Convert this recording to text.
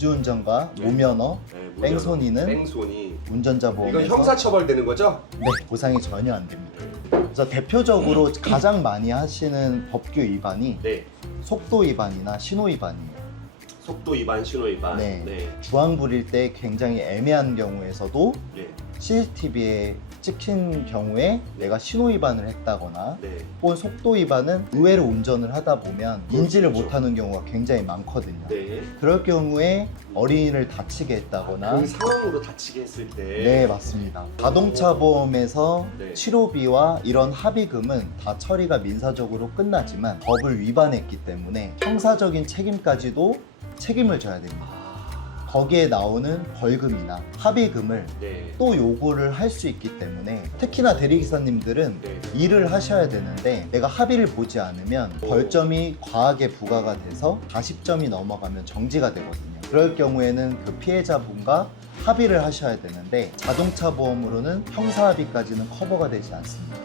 음주운전과 무면허, 네, 무면허. 뺑소니는 뺑소니. 운전자 보험에서 형사처벌 되는 거죠? 네, 보상이 전혀 안 됩니다. 그래서 대표적으로 가장 많이 하시는 법규 위반이 네. 속도 위반이나 신호 위반이에요. 속도 위반, 신호 위반. 네. 네. 주황 불일 때 굉장히 애매한 경우에서도 네. CCTV에 찍힌 경우에 내가 신호 위반을 했다거나 네. 혹은 속도 위반은 의외로 운전을 하다 보면 인지를 그렇죠. 못하는 경우가 굉장히 많거든요. 네. 그럴 경우에 어린이를 다치게 했다거나 그 상황으로 다치게 했을 때. 네 맞습니다. 자동차 보험에서 네. 치료비와 이런 합의금은 다 처리가 민사적으로 끝나지만 법을 위반했기 때문에 형사적인 책임까지도 책임을 져야 됩니다. 아. 거기에 나오는 벌금이나 합의금을 네. 또 요구를 할 수 있기 때문에 특히나 대리기사님들은 네. 일을 하셔야 되는데 내가 합의를 보지 않으면 벌점이 과하게 부과가 돼서 40점이 넘어가면 정지가 되거든요. 그럴 경우에는 그 피해자분과 합의를 하셔야 되는데 자동차 보험으로는 형사 합의까지는 커버가 되지 않습니다.